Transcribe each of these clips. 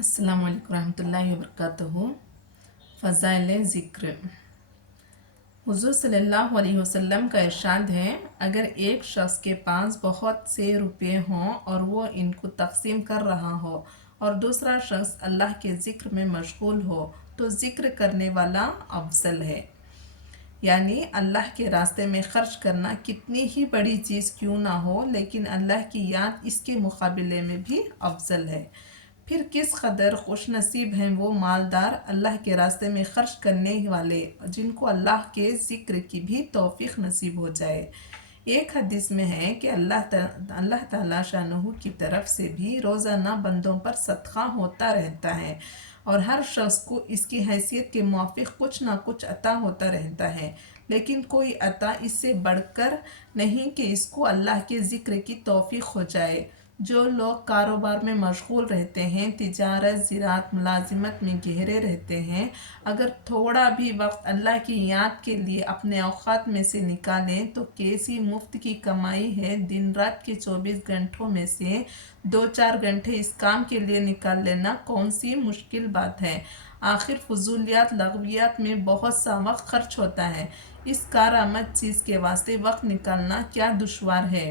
अस्सलामु अलैकुम रहमतुल्लाहि व बरकातहू। फ़ज़ाइल ज़िक्र। हुज़ूर सल्लल्लाहु अलैहि वसल्लम का इरशाद है, अगर एक शख्स के पास बहुत से रुपये हों और वो इनको तक़सीम कर रहा हो और दूसरा शख्स अल्लाह के ज़िक्र में मशगूल हो तो ज़िक्र करने वाला अफजल है। यानी अल्लाह के रास्ते में ख़र्च करना कितनी ही बड़ी चीज़ क्यों ना हो, लेकिन अल्लाह की याद इसके मुकाबले में भी अफजल है। फिर किस कदर खुश नसीब हैं वो मालदार, अल्लाह के रास्ते में ख़र्च करने वाले, जिनको अल्लाह के ज़िक्र की भी तौफ़ीक नसीब हो जाए। एक हदीस में है कि अल्लाह ताला शानहू की तरफ से भी रोज़ाना बंदों पर सदका होता रहता है और हर शख्स को इसकी हैसियत के मुआफ़िक कुछ ना कुछ अता होता रहता है, लेकिन कोई अता इससे बढ़कर नहीं कि इसको अल्लाह के ज़िक्र की तौफ़ीक हो जाए। जो लोग कारोबार में मशगूल रहते हैं, तिजारत ज़राअत मुलाजिमत में गहरे रहते हैं, अगर थोड़ा भी वक्त अल्लाह की याद के लिए अपने औक़ात में से निकालें तो कैसी मुफ्त की कमाई है। दिन रात के 24 घंटों में से 2-4 घंटे इस काम के लिए निकाल लेना कौन सी मुश्किल बात है। आखिर फजूलियात लगवियात में बहुत सा वक्त खर्च होता है, इस कारआमद चीज़ के वास्ते वक्त निकालना क्या दुश्वार है।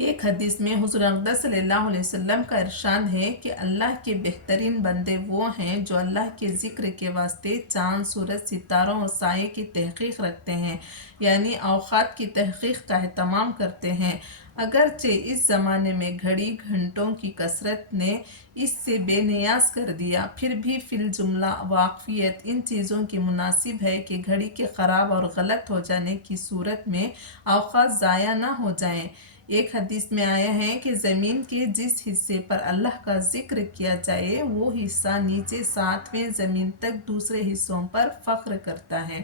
एक हदीस में हुज़ूर अक़दस सल्लल्लाहु अलैहि वसल्लम का इरशाद है कि अल्लाह के बेहतरीन बंदे वो हैं जो अल्लाह के ज़िक्र के वास्ते चाँद, सूरज, सितारों और साये की तहक़ीक़ रखते हैं, यानी औक़ात की तहक़ीक़ का एहतमाम करते हैं। अगरचे इस ज़माने में घड़ी घंटों की कसरत ने इससे बेनियाज कर दिया, फिर भी फिल जुमला वाक़फ़ियत इन चीज़ों की मुनासिब है कि घड़ी के ख़राब और गलत हो जाने की सूरत में औक़ात ज़ाया ना हो जाएं। एक हदीस में आया है कि ज़मीन के जिस हिस्से पर अल्लाह का ज़िक्र किया जाए वो हिस्सा नीचे 7वें ज़मीन तक दूसरे हिस्सों पर फ़ख्र करता है।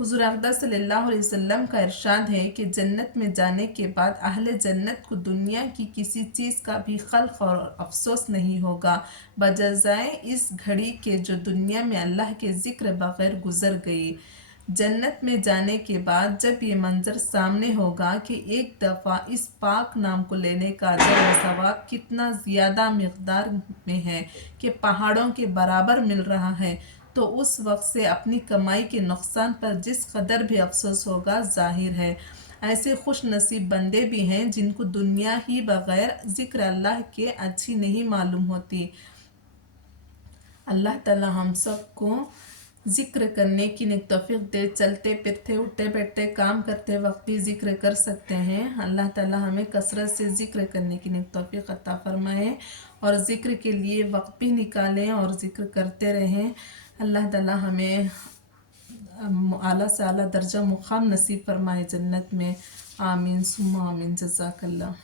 हुज़ूर अक़दस सल्लल्लाहु अलैहि वसल्लम का इरशाद है कि जन्नत में जाने के बाद अहले जन्नत को दुनिया की किसी चीज़ का भी खल्क़ और अफसोस नहीं होगा, बजाय इस घड़ी के जो दुनिया में अल्लाह के ज़िक्र बग़ैर गुज़र गई। जन्नत में जाने के बाद जब ये मंज़र सामने होगा कि एक दफ़ा इस पाक नाम को लेने का अजर व सवाब कितना ज़्यादा मिक़दार में है कि पहाड़ों के बराबर मिल रहा है, तो उस वक्त से अपनी कमाई के नुकसान पर जिस कदर भी अफसोस होगा ज़ाहिर है। ऐसे खुश नसीब बंदे भी हैं जिनको दुनिया ही बग़ैर ज़िक्र अल्लाह के अच्छी नहीं मालूम होती। अल्लाह ताला हम सब को ज़िक्र करने की तौफ़ीक़ दे। चलते फिरते उठते बैठते काम करते वक्त भी ज़िक्र कर सकते हैं। अल्लाह ताला हमें कसरत से ज़िक्र करने की तौफ़ीक़ अता फ़रमाए और ज़िक्र के लिए वक्त भी निकालें और ज़िक्र करते रहें। अल्लाह ताला हमें आला से आला दर्जा मुक़ाम नसीब फ़रमाए जन्नत में। आमीन सुम्मा आमीन। जज़ाकल्लाह।